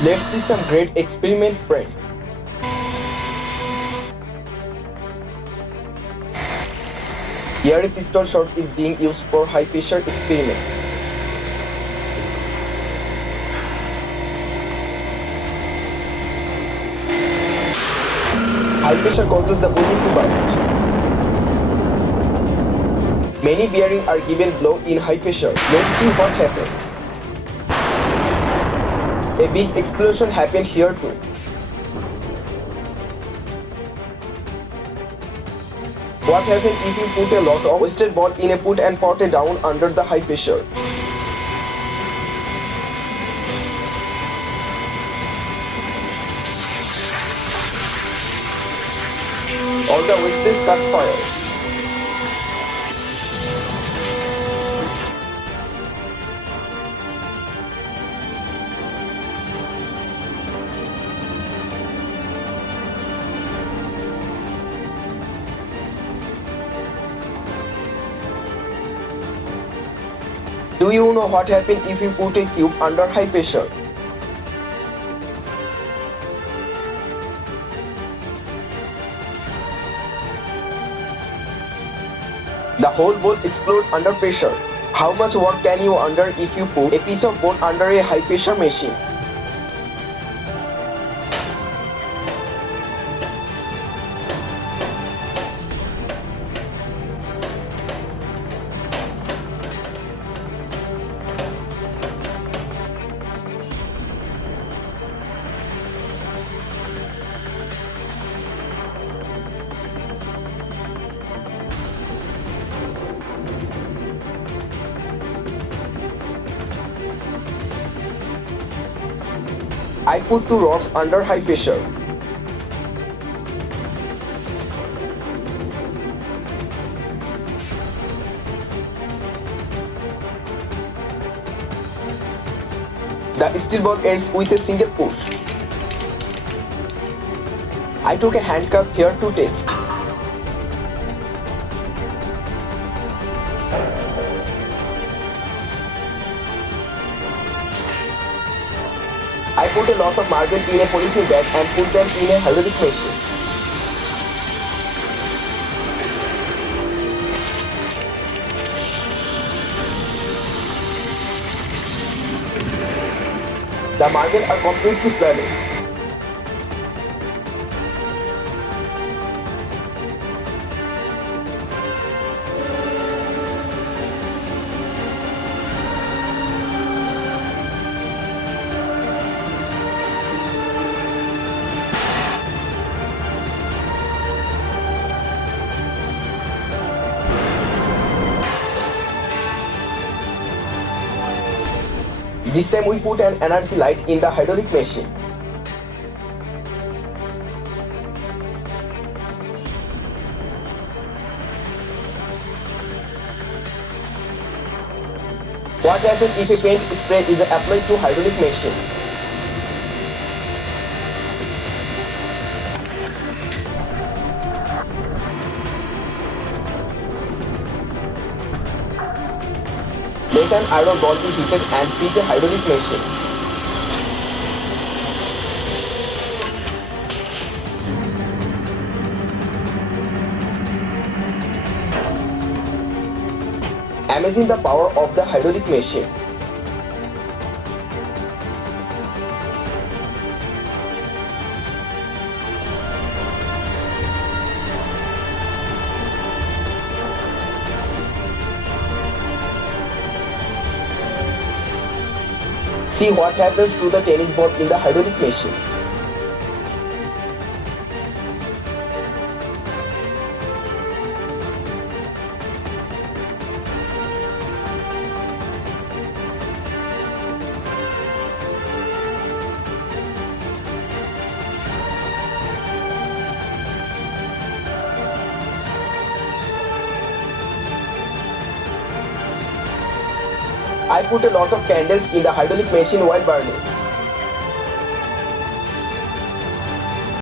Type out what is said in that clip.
Let's see some great experiment, friends. Here a pistol shot is being used for high pressure experiment. High pressure causes the balloon to burst. Many bearings are given blow in high pressure. Let's see what happens. A big explosion happened here too. What happens if you put a lot of wasted ball in a put and pot down under the high pressure? All the wastage start fire. Do you know what happens if you put a cube under high pressure? The whole ball explodes under pressure. How much work can you under if you put a piece of ball under a high pressure machine? I put two rods under high pressure. The steel ball ends with a single push. I took a handcuff here to test. I put a lot of marble in a polythene bag and put them in a hydraulic machine. The marble are completely flooded. This time we put an energy light in the hydraulic machine. What happens if a paint spray is applied to hydraulic machine? Let an iron ball be heated and feed a hydraulic machine. Amazing the power of the hydraulic machine. See what happens to the tennis ball in the hydraulic machine. I put a lot of candles in the hydraulic machine while burning.